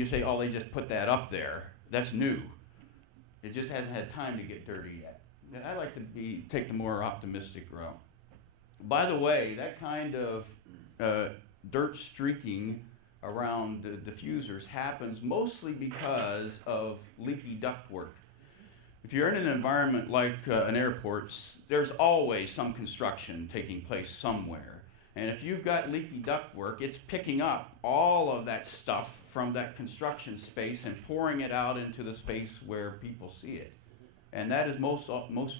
you say, oh, they just put that up there. That's new. It just hasn't had time to get dirty yet. I like to take the more optimistic route. By the way, that kind of dirt streaking around diffusers happens mostly because of leaky ductwork. If you're in an environment like an airport, there's always some construction taking place somewhere. And if you've got leaky ductwork, it's picking up all of that stuff from that construction space and pouring it out into the space where people see it. And that is most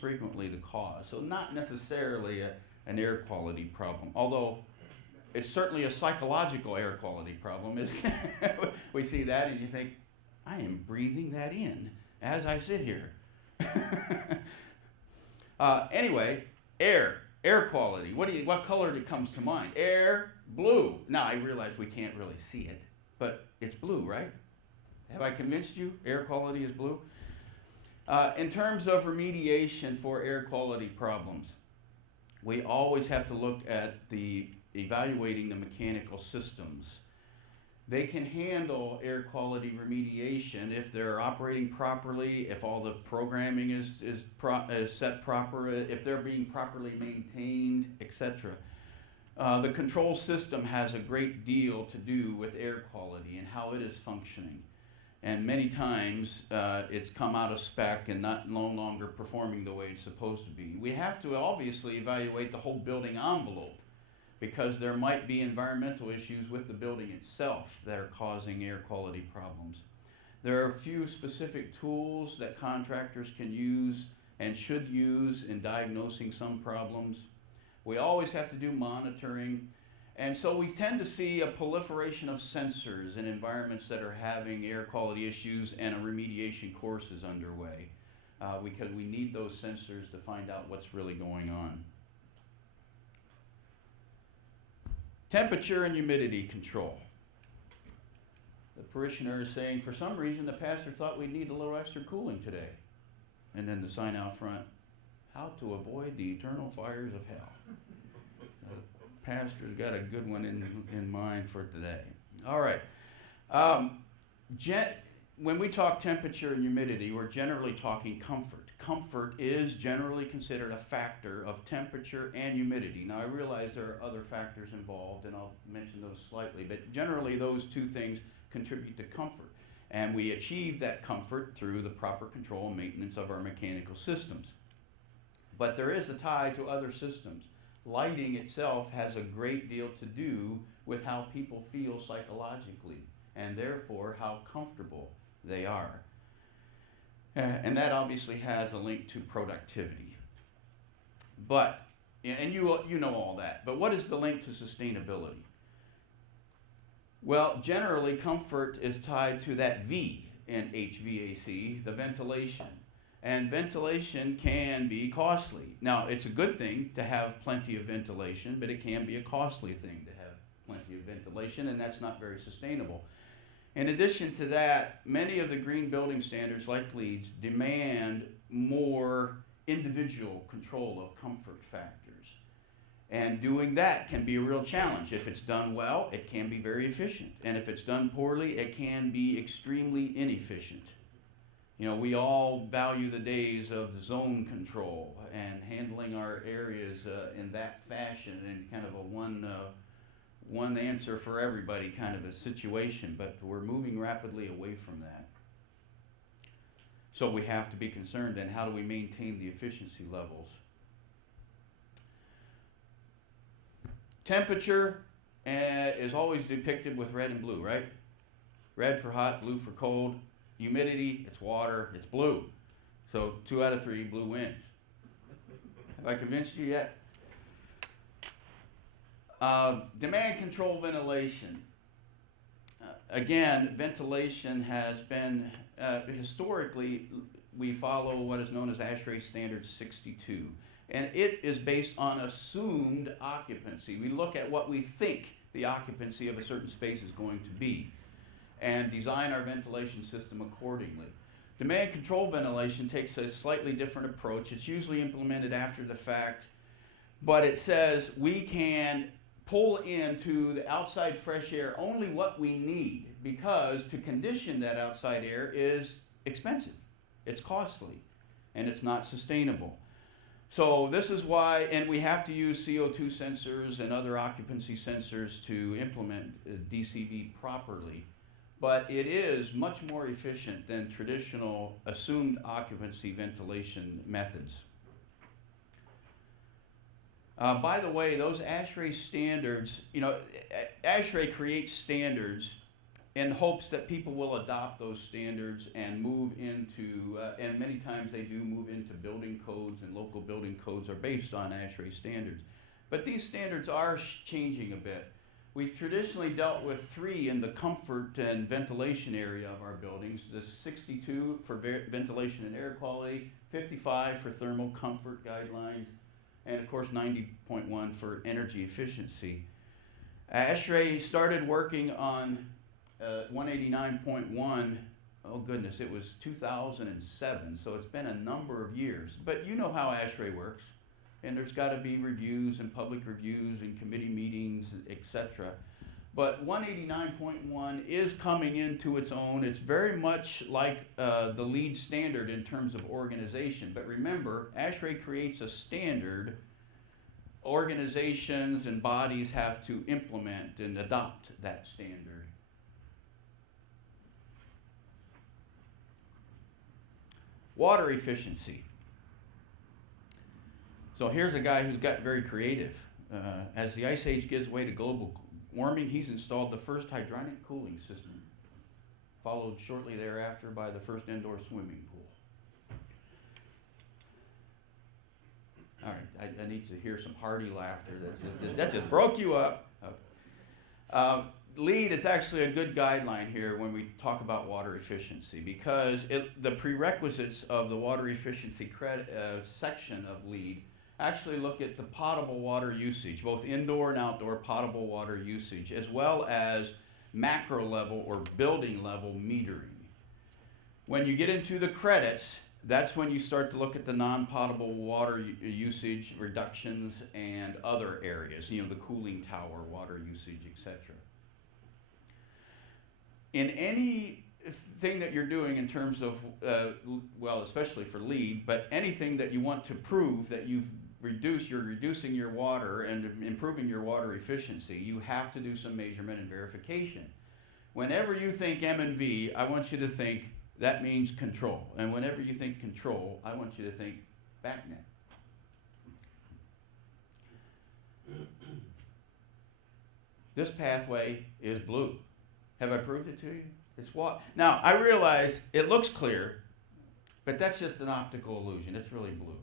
frequently the cause. So not necessarily an air quality problem, although it's certainly a psychological air quality problem. We see that and you think, I am breathing that in as I sit here. Anyway, air quality. What color comes to mind? Air, blue. Now I realize we can't really see it, but it's blue, right? Have I convinced you air quality is blue? In terms of remediation for air quality problems, we always have to look at evaluating the mechanical systems. They can handle air quality remediation if they're operating properly, if all the programming is set proper, if they're being properly maintained, etc. The control system has a great deal to do with air quality and how it is functioning. And many times it's come out of spec and no longer performing the way it's supposed to be. We have to obviously evaluate the whole building envelope, because there might be environmental issues with the building itself that are causing air quality problems. There are a few specific tools that contractors can use and should use in diagnosing some problems. We always have to do monitoring, and so we tend to see a proliferation of sensors in environments that are having air quality issues, and a remediation course is underway because we need those sensors to find out what's really going on. Temperature and humidity control. The parishioner is saying, for some reason, the pastor thought we'd need a little extra cooling today. And then the sign out front, how to avoid the eternal fires of hell. The pastor's got a good one in mind for today. All right. When we talk temperature and humidity, we're generally talking comfort. Comfort is generally considered a factor of temperature and humidity. Now I realize there are other factors involved, and I'll mention those slightly, but generally those two things contribute to comfort. And we achieve that comfort through the proper control and maintenance of our mechanical systems. But there is a tie to other systems. Lighting itself has a great deal to do with how people feel psychologically, and therefore how comfortable they are. And that obviously has a link to productivity. But, and you know all that, but what is the link to sustainability? Well, generally comfort is tied to that V in HVAC, the ventilation. And ventilation can be costly. Now, it's a good thing to have plenty of ventilation, but it can be a costly thing to have plenty of ventilation, and that's not very sustainable. In addition to that, many of the green building standards, like LEEDs, demand more individual control of comfort factors. And doing that can be a real challenge. If it's done well, it can be very efficient. And if it's done poorly, it can be extremely inefficient. You know, we all value the days of the zone control and handling our areas in that fashion, and kind of a one answer for everybody kind of a situation, but we're moving rapidly away from that. So we have to be concerned, and how do we maintain the efficiency levels? Temperature is always depicted with red and blue, right? Red for hot, blue for cold. Humidity, it's water, it's blue. So 2 out of 3, blue wins. Have I convinced you yet? Demand control ventilation. Again, ventilation has been, historically, we follow what is known as ASHRAE Standard 62. And it is based on assumed occupancy. We look at what we think the occupancy of a certain space is going to be and design our ventilation system accordingly. Demand control ventilation takes a slightly different approach. It's usually implemented after the fact, but it says we can pull into the outside fresh air only what we need because to condition that outside air is expensive, it's costly, and it's not sustainable. So this is why, and we have to use CO2 sensors and other occupancy sensors to implement DCV properly. But it is much more efficient than traditional assumed occupancy ventilation methods. By the way, those ASHRAE standards, ASHRAE creates standards in hopes that people will adopt those standards and move into, and many times they do move into building codes, and local building codes are based on ASHRAE standards. But these standards are changing a bit. We've traditionally dealt with 3 in the comfort and ventilation area of our buildings. The 62 for ventilation and air quality, 55 for thermal comfort guidelines, and of course 90.1 for energy efficiency. ASHRAE started working on 189.1, oh goodness, it was 2007, so it's been a number of years. But you know how ASHRAE works, and there's got to be reviews and public reviews and committee meetings, etc. But 189.1 is coming into its own. It's very much like the LEED standard in terms of organization. But remember, ASHRAE creates a standard. Organizations and bodies have to implement and adopt that standard. Water efficiency. So here's a guy who's got very creative. As the ice age gives way to global warming, he's installed the first hydronic cooling system, followed shortly thereafter by the first indoor swimming pool. All right, I need to hear some hearty laughter. That just broke you up. Okay. LEED is actually a good guideline here when we talk about water efficiency, because the prerequisites of the water efficiency section of LEED actually look at the potable water usage, both indoor and outdoor potable water usage, as well as macro level or building level metering. When you get into the credits, that's when you start to look at the non-potable water usage reductions and other areas, the cooling tower water usage, etc. In anything that you're doing in terms of, well, especially for LEED, but anything that you want to prove that you're reducing your water and improving your water efficiency, you have to do some measurement and verification. Whenever you think M&V, I want you to think that means control. And whenever you think control, I want you to think backnet. This pathway is blue. Have I proved it to you? It's what? Now, I realize it looks clear, but that's just an optical illusion. It's really blue.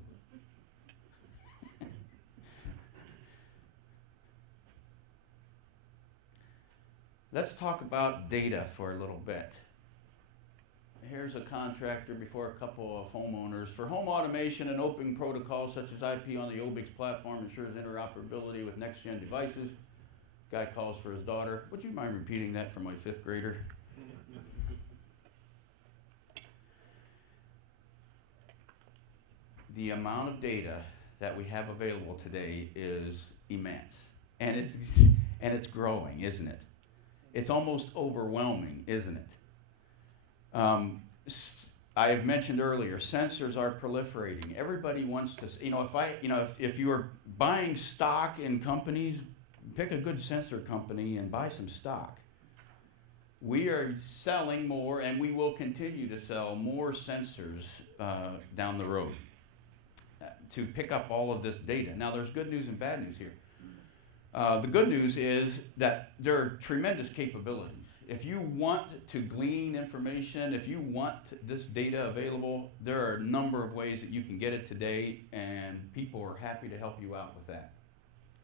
Let's talk about data for a little bit. Here's a contractor before a couple of homeowners. For home automation and open protocols such as IP on the OBIX platform ensures interoperability with next-gen devices. Guy calls for his daughter. Would you mind repeating that for my 5th grader? The amount of data that we have available today is immense, and it's growing, isn't it? It's almost overwhelming, isn't it? I have mentioned earlier, sensors are proliferating. Everybody wants to, if you are buying stock in companies, pick a good sensor company and buy some stock. We are selling more, and we will continue to sell more sensors down the road to pick up all of this data. Now, there's good news and bad news here. The good news is that there are tremendous capabilities. If you want to glean information, if you want this data available, there are a number of ways that you can get it today, and people are happy to help you out with that.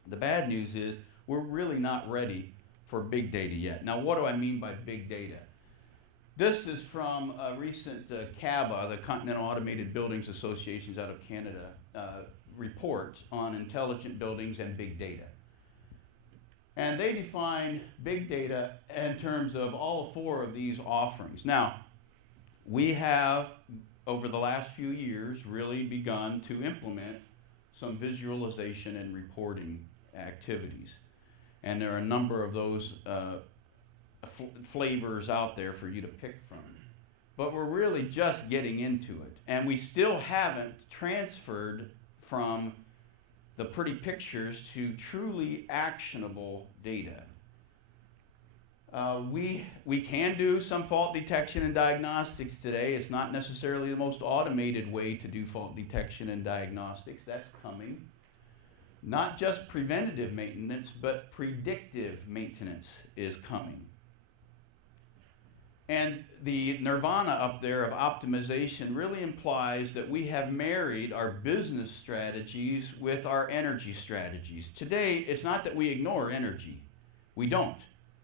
The bad news is we're really not ready for big data yet. Now, what do I mean by big data? This is from a recent CABA, the Continental Automated Buildings Associations out of Canada, report on intelligent buildings and big data. And they define big data in terms of all 4 of these offerings. Now, we have, over the last few years, really begun to implement some visualization and reporting activities. And there are a number of those flavors out there for you to pick from. But we're really just getting into it. And we still haven't transferred from the pretty pictures to truly actionable data. We can do some fault detection and diagnostics today. It's not necessarily the most automated way to do fault detection and diagnostics. That's coming. Not just preventative maintenance, but predictive maintenance is coming. And the nirvana up there of optimization really implies that we have married our business strategies with our energy strategies. Today, it's not that we ignore energy. We don't.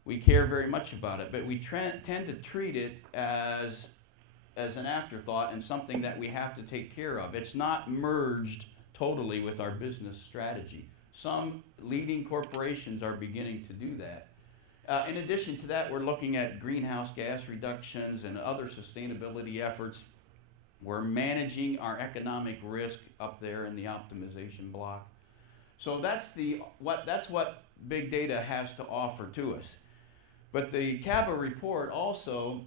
We care very much about it, but we tend to treat it as an afterthought and something that we have to take care of. It's not merged totally with our business strategy. Some leading corporations are beginning to do that. In addition to that, we're looking at greenhouse gas reductions and other sustainability efforts. We're managing our economic risk up there in the optimization block. So that's what big data has to offer to us. But the CABA report also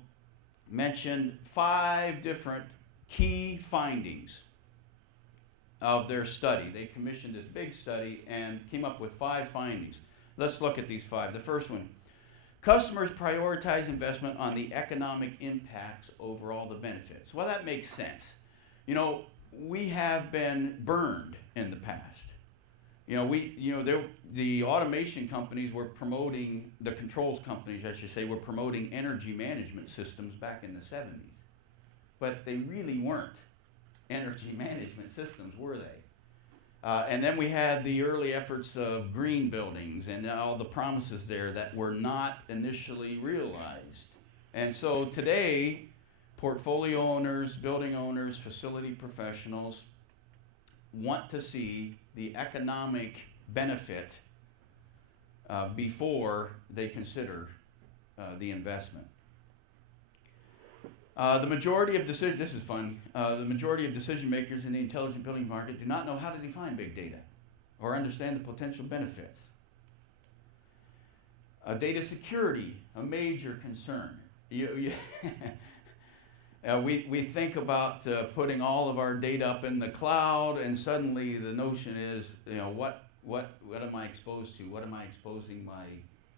mentioned 5 different key findings of their study. They commissioned this big study and came up with 5 findings. Let's look at these 5. The first one, customers prioritize investment on the economic impacts over all the benefits. Well, that makes sense. You know, we have been burned in the past. The automation companies were promoting, the controls companies, I should say, were promoting energy management systems back in the 70s. But they really weren't energy management systems, were they? And then we had the early efforts of green buildings and all the promises there that were not initially realized. And so today, portfolio owners, building owners, facility professionals want to see the economic benefit before they consider the investment. The majority of decision makers in the intelligent building market do not know how to define big data or understand the potential benefits. Data security, a major concern. We think about putting all of our data up in the cloud, and suddenly the notion is, what am I exposed to? What am I exposing my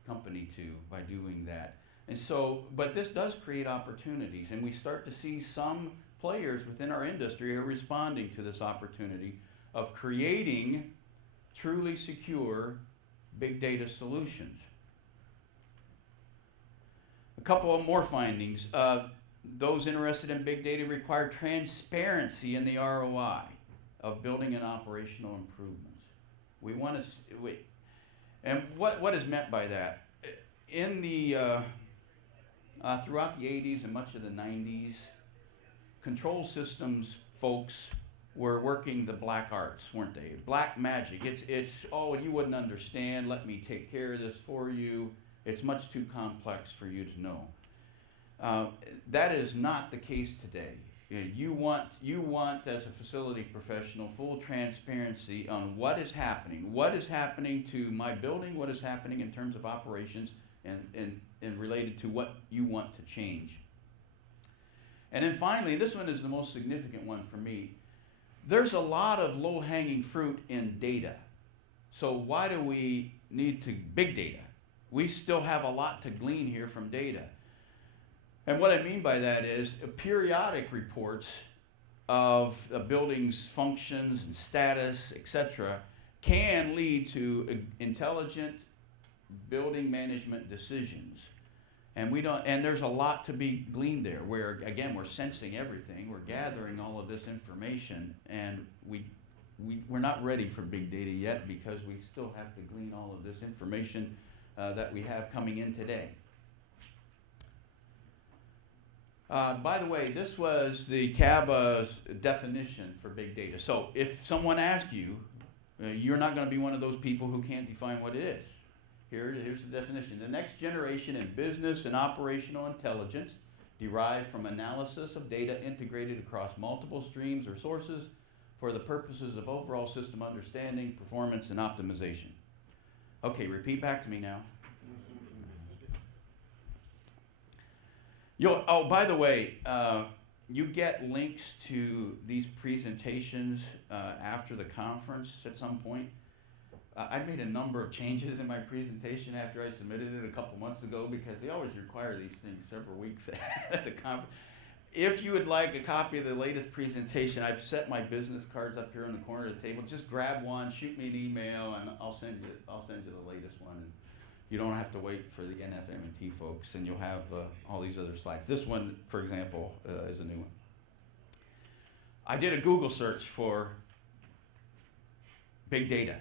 company to by doing that? And so, but this does create opportunities, and we start to see some players within our industry are responding to this opportunity of creating truly secure big data solutions. A couple of more findings. Those interested in big data require transparency in the ROI of building and operational improvements. We want to, and what is meant by that? In the throughout the 80s and much of the 90s, control systems folks were working the black arts, weren't they? Black magic. It's you wouldn't understand. Let me take care of this for you. It's much too complex for you to know. That is not the case today. You want as a facility professional full transparency on what is happening to my building, what is happening in terms of operations, and related to what you want to change. And then finally, this one is the most significant one for me. There's a lot of low-hanging fruit in data. So why do we need big data? We still have a lot to glean here from data. And what I mean by that is periodic reports of a building's functions and status, etc., can lead to intelligent building management decisions. And there's a lot to be gleaned there where, again, we're sensing everything, we're gathering all of this information, and we're not ready for big data yet because we still have to glean all of this information that we have coming in today. By the way, this was the CABA's definition for big data. So if someone asks you, you're not going to be one of those people who can't define what it is. Here's the definition. The next generation in business and operational intelligence derived from analysis of data integrated across multiple streams or sources for the purposes of overall system understanding, performance, and optimization. Okay, repeat back to me now. Oh, by the way, you get links to these presentations after the conference at some point. I made a number of changes in my presentation after I submitted it a couple months ago because they always require these things several weeks at the conference. If you would like a copy of the latest presentation, I've set my business cards up here in the corner of the table. Just grab one, shoot me an email, and I'll send you the latest one. And you don't have to wait for the NFM&T folks, and you'll have all these other slides. This one, for example, is a new one. I did a Google search for big data.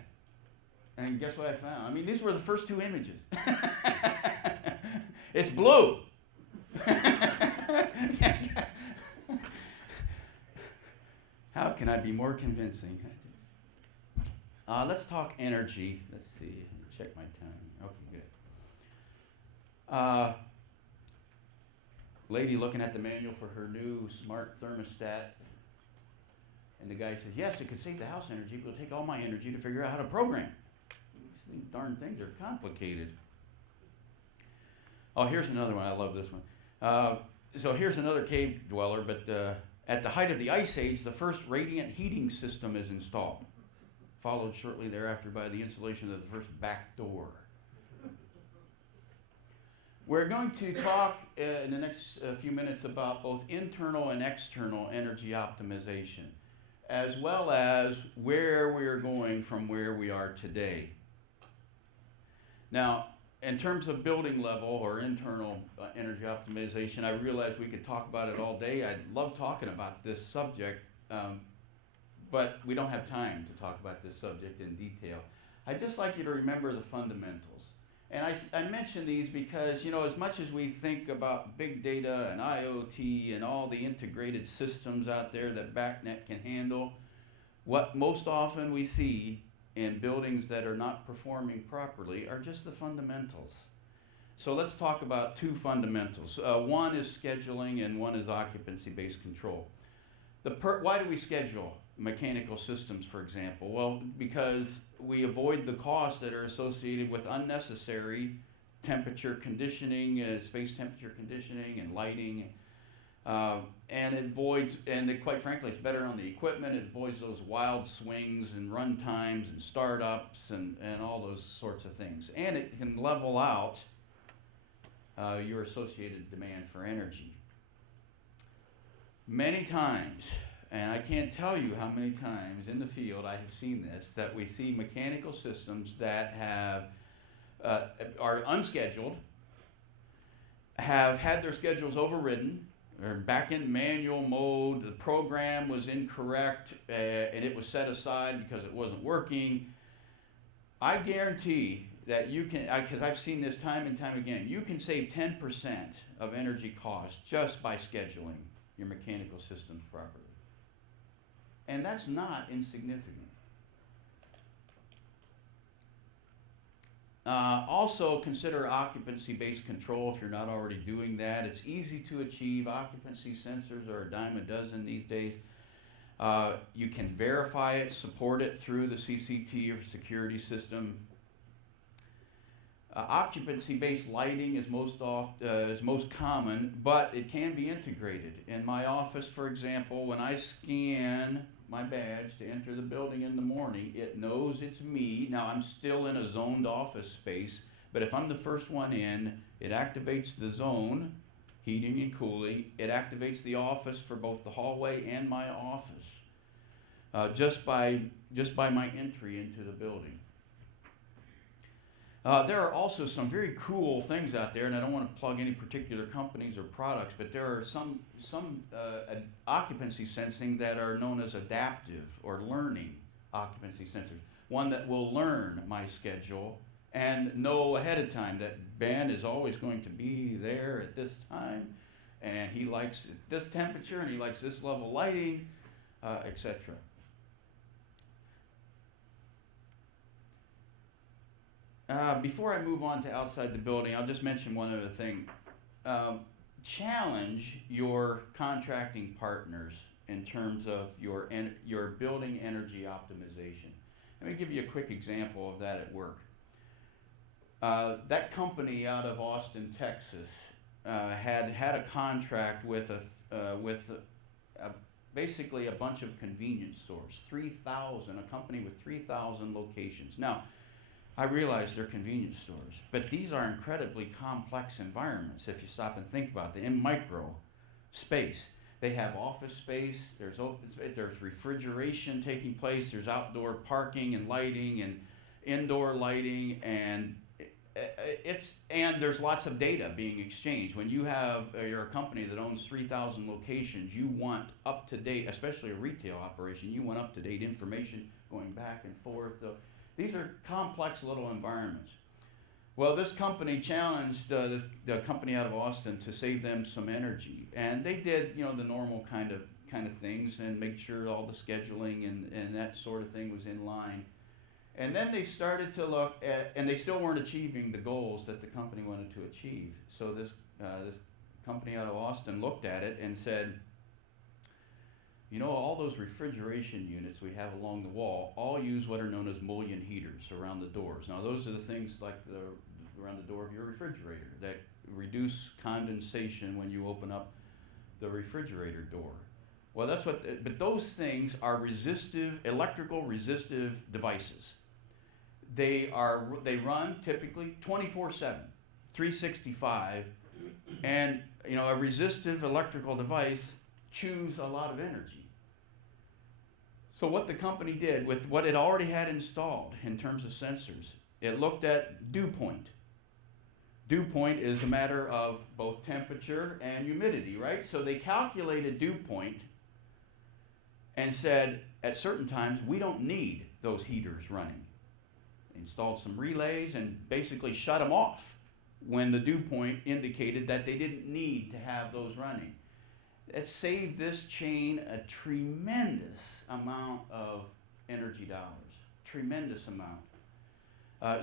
And guess what I found? I mean, these were the first two images. It's blue. How can I be more convincing? Let's talk energy. Let's see. Check my time. Okay, good. Lady looking at the manual for her new smart thermostat. And the guy says, yes, it could save the house energy, but it'll take all my energy to figure out how to program. These darn things are complicated. Oh, here's another one. I love this one. So here's another cave dweller, but at the height of the Ice Age, the first radiant heating system is installed, followed shortly thereafter by the installation of the first back door. We're going to talk in the next few minutes about both internal and external energy optimization, as well as where we are going from where we are today. Now, in terms of building level or internal energy optimization, I realized we could talk about it all day. I love talking about this subject, but we don't have time to talk about this subject in detail. I'd just like you to remember the fundamentals. And I mention these because, you know, as much as we think about big data and IoT and all the integrated systems out there that BACnet can handle, what most often we see in buildings that are not performing properly are just the fundamentals. So let's talk about two fundamentals. One is scheduling and one is occupancy-based control. Why do we schedule mechanical systems, for example? Well, because we avoid the costs that are associated with unnecessary temperature conditioning, space temperature conditioning and lighting. And it avoids, quite frankly, it's better on the equipment. It avoids those wild swings and run times and startups and all those sorts of things. And it can level out your associated demand for energy. Many times, and I can't tell you how many times in the field I have seen this, that we see mechanical systems that are unscheduled, have had their schedules overridden, or back in manual mode, the program was incorrect, and it was set aside because it wasn't working. I guarantee that you can, because I've seen this time and time again, you can save 10% of energy costs just by scheduling your mechanical systems properly. And that's not insignificant. Also consider occupancy-based control if you're not already doing that. It's easy to achieve. Occupancy sensors are a dime a dozen these days. You can verify it, support it through the CCT or security system. Occupancy-based lighting is most common, but it can be integrated. In my office, for example, when I scan my badge to enter the building in the morning, it knows it's me. Now, I'm still in a zoned office space, but if I'm the first one in, it activates the zone, heating and cooling. It activates the office for both the hallway and my office, just by my entry into the building. There are also some very cool things out there, and I don't want to plug any particular companies or products, but there are some occupancy sensing that are known as adaptive or learning occupancy sensors. One that will learn my schedule and know ahead of time that Ben is always going to be there at this time, and he likes this temperature, and he likes this level of lighting, etc. Before I move on to outside the building, I'll just mention one other thing. Challenge your contracting partners in terms of your building energy optimization. Let me give you a quick example of that at work. That company out of Austin, Texas, had a contract with basically a bunch of convenience stores, 3,000, a company with 3,000 locations. Now, I realize they're convenience stores, but these are incredibly complex environments if you stop and think about it. In micro space, they have office space, there's refrigeration taking place, there's outdoor parking and lighting and indoor lighting, and there's lots of data being exchanged. When you're a company that owns 3,000 locations, you want up-to-date, especially a retail operation, you want up-to-date information going back and forth. These are complex little environments. Well, this company challenged the company out of Austin to save them some energy, and they did, the normal kind of things and make sure all the scheduling and that sort of thing was in line. And then they started to look at, and they still weren't achieving the goals that the company wanted to achieve. So this company out of Austin looked at it and said, all those refrigeration units we have along the wall all use what are known as mullion heaters around the doors. Now those are the things like around the door of your refrigerator that reduce condensation when you open up the refrigerator door. Well, but those things are electrical resistive devices. They run typically 24/7, 365, and a resistive electrical device chews a lot of energy. So what the company did with what it already had installed in terms of sensors, it looked at dew point. Dew point is a matter of both temperature and humidity, right? So they calculated dew point and said at certain times we don't need those heaters running. They installed some relays and basically shut them off when the dew point indicated that they didn't need to have those running. It saved this chain a tremendous amount of energy dollars, tremendous amount.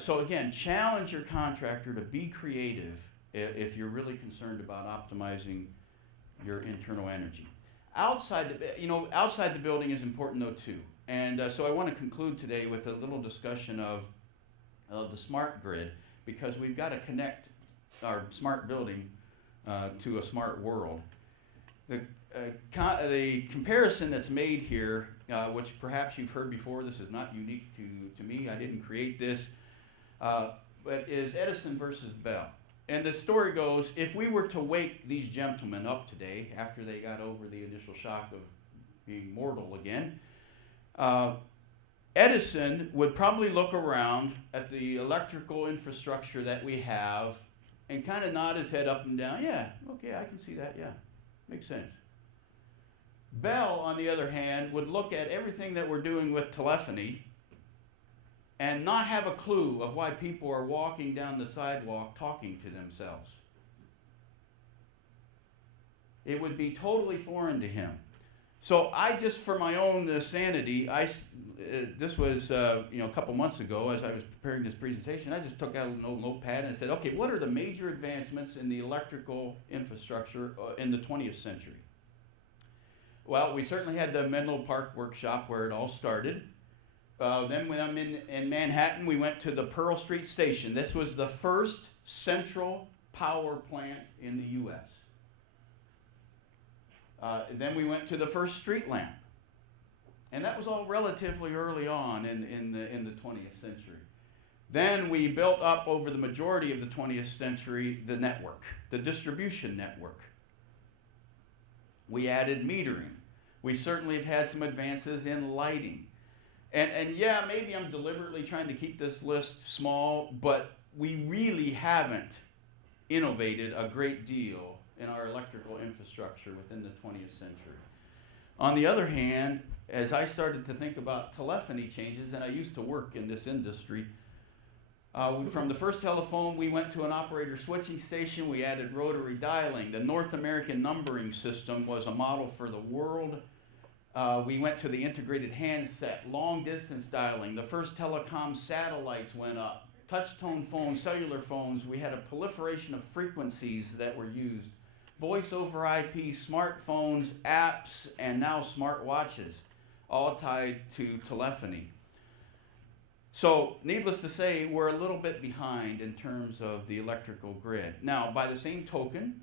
So again, challenge your contractor to be creative if you're really concerned about optimizing your internal energy. Outside the building is important though too. And so I want to conclude today with a little discussion of the smart grid, because we've got to connect our smart building to a smart world. The comparison that's made here, which perhaps you've heard before, this is not unique to me, I didn't create this, but is Edison versus Bell. And the story goes, if we were to wake these gentlemen up today, after they got over the initial shock of being mortal again, Edison would probably look around at the electrical infrastructure that we have and kind of nod his head up and down. Yeah, okay, I can see that, yeah, makes sense. Bell, on the other hand, would look at everything that we're doing with telephony and not have a clue of why people are walking down the sidewalk talking to themselves. It would be totally foreign to him. So I just, for my own sanity, this was a couple months ago as I was preparing this presentation, I just took out an old notepad and said, okay, what are the major advancements in the electrical infrastructure in the 20th century? Well, we certainly had the Menlo Park workshop where it all started. Then when I'm in Manhattan, we went to the Pearl Street Station. This was the first central power plant in the U.S. Then we went to the first street lamp. And that was all relatively early on in the 20th century. Then we built up over the majority of the 20th century the network, the distribution network. We added metering. We certainly have had some advances in lighting. And yeah, maybe I'm deliberately trying to keep this list small, but we really haven't innovated a great deal in our electrical infrastructure within the 20th century. On the other hand, as I started to think about telephony changes, and I used to work in this industry, from the first telephone, we went to an operator switching station. We added rotary dialing. The North American numbering system was a model for the world. We went to the integrated handset, long distance dialing. The first telecom satellites went up. Touch-tone phones, cellular phones. We had a proliferation of frequencies that were used. Voice over IP, smartphones, apps, and now smart watches, all tied to telephony. So, needless to say, we're a little bit behind in terms of the electrical grid. Now, by the same token,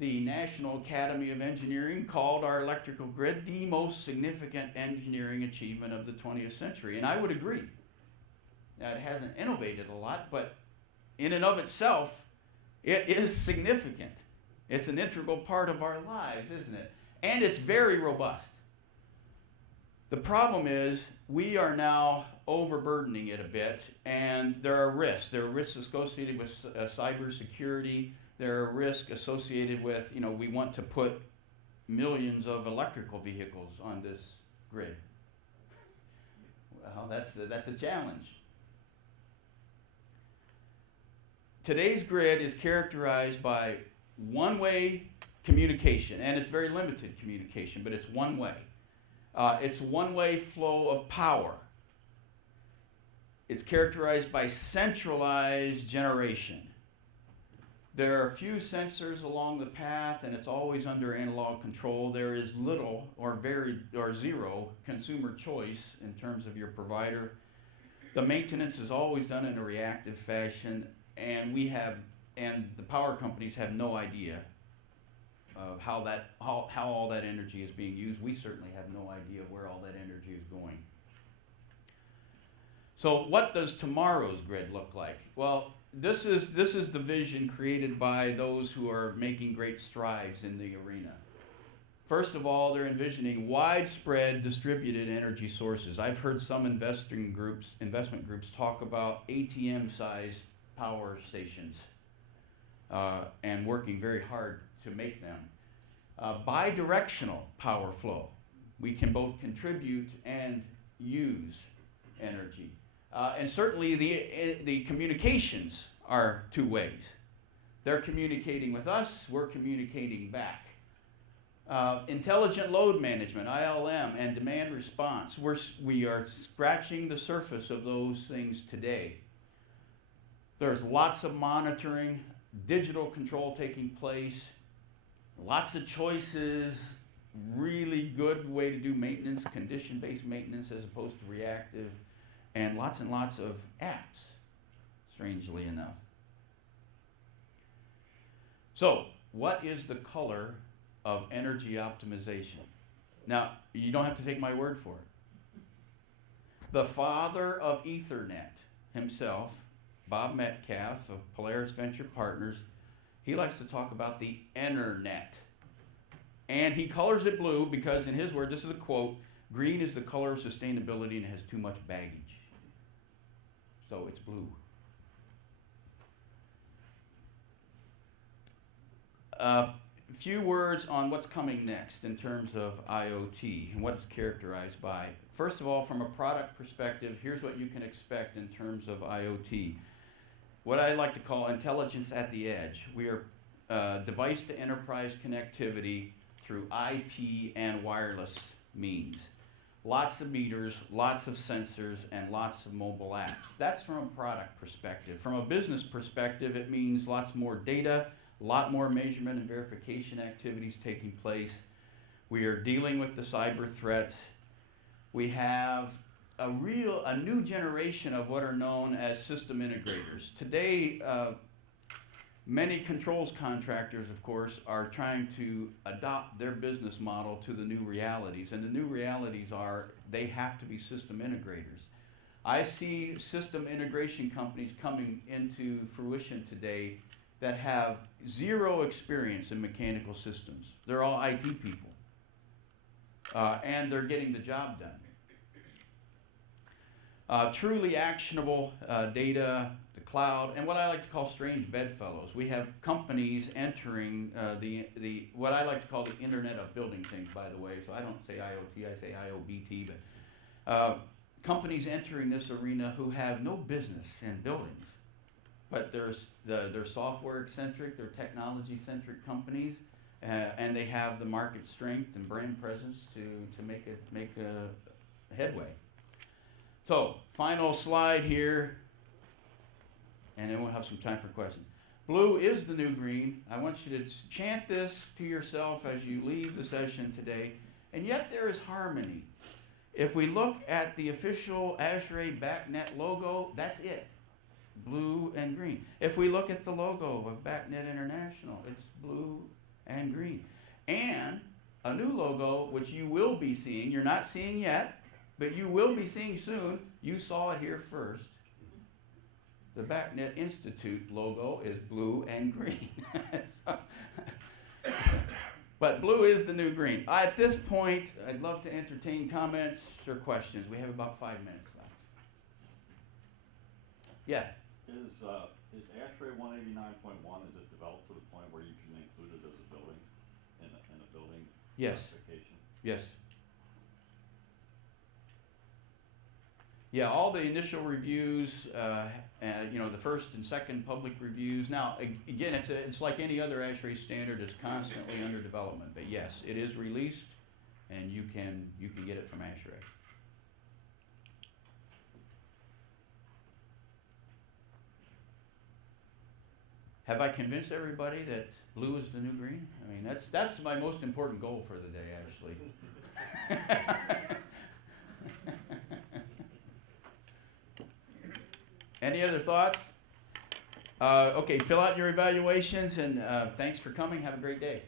The National Academy of Engineering called our electrical grid the most significant engineering achievement of the 20th century, and I would agree. Now, it hasn't innovated a lot, but in and of itself, it is significant. It's an integral part of our lives, isn't it? And it's very robust. The problem is we are now overburdening it a bit, and there are risks. There are risks associated with cybersecurity. There are risks associated with, we want to put millions of electrical vehicles on this grid. Well, that's a challenge. Today's grid is characterized by one-way communication, and it's very limited communication, but it's one way. It's one-way flow of power. It's characterized by centralized generation. There are few sensors along the path, and it's always under analog control. There is little or zero consumer choice in terms of your provider. The maintenance is always done in a reactive fashion, and the power companies have no idea of how all that energy is being used. We certainly have no idea where all that energy is going. So what does tomorrow's grid look like? Well, this is the vision created by those who are making great strides in the arena. First of all, they're envisioning widespread distributed energy sources. I've heard some investment groups talk about ATM-sized power stations and working very hard to make them. Bidirectional power flow. We can both contribute and use energy. And certainly the communications are two ways. They're communicating with us, we're communicating back. Intelligent load management, ILM, and demand response. We are scratching the surface of those things today. There's lots of monitoring, digital control taking place, lots of choices, really good way to do maintenance, condition-based maintenance as opposed to reactive, and lots of apps, strangely enough. So, what is the color of energy optimization? Now, you don't have to take my word for it. The father of Ethernet himself, Bob Metcalfe of Polaris Venture Partners, he likes to talk about the Internet. And he colors it blue because, in his word, this is a quote, green is the color of sustainability and has too much baggage. So it's blue. A few words on what's coming next in terms of IoT and what it's characterized by. First of all, from a product perspective, here's what you can expect in terms of IoT. What I like to call intelligence at the edge. We are device to enterprise connectivity through IP and wireless means. Lots of meters, lots of sensors, and lots of mobile apps. That's from a product perspective. From a business perspective, it means lots more data, a lot more measurement and verification activities taking place. We are dealing with the cyber threats. We have a new generation of what are known as system integrators. Today, many controls contractors, of course, are trying to adopt their business model to the new realities. And the new realities are they have to be system integrators. I see system integration companies coming into fruition today that have zero experience in mechanical systems. They're all IT people. And they're getting the job done. Truly actionable data, the cloud, and what I like to call strange bedfellows. We have companies entering the what I like to call the Internet of Building Things, by the way. So I don't say IoT, I say IOBT, but companies entering this arena who have no business in buildings, but they're software-centric, they're technology-centric companies, and they have the market strength and brand presence to make a headway. So, final slide here, and then we'll have some time for questions. Blue is the new green. I want you to chant this to yourself as you leave the session today. And yet there is harmony. If we look at the official ASHRAE BACnet logo, that's it. Blue and green. If we look at the logo of BACnet International, it's blue and green. And a new logo, which you will be seeing. You're not seeing yet, but you will be seeing soon. You saw it here first. The BACnet Institute logo is blue and green. But blue is the new green. At this point, I'd love to entertain comments or questions. We have about 5 minutes left. Yeah. Is ASHRAE 189.1, is it developed to the point where you can include it as a building, in a building Yes. classification? Yes. Yeah, all the initial reviews, the first and second public reviews. Now, again, it's like any other ASHRAE standard. It's constantly under development. But yes, it is released, and you can get it from ASHRAE. Have I convinced everybody that blue is the new green? I mean, that's my most important goal for the day, actually. Any other thoughts? Okay, fill out your evaluations, and thanks for coming. Have a great day.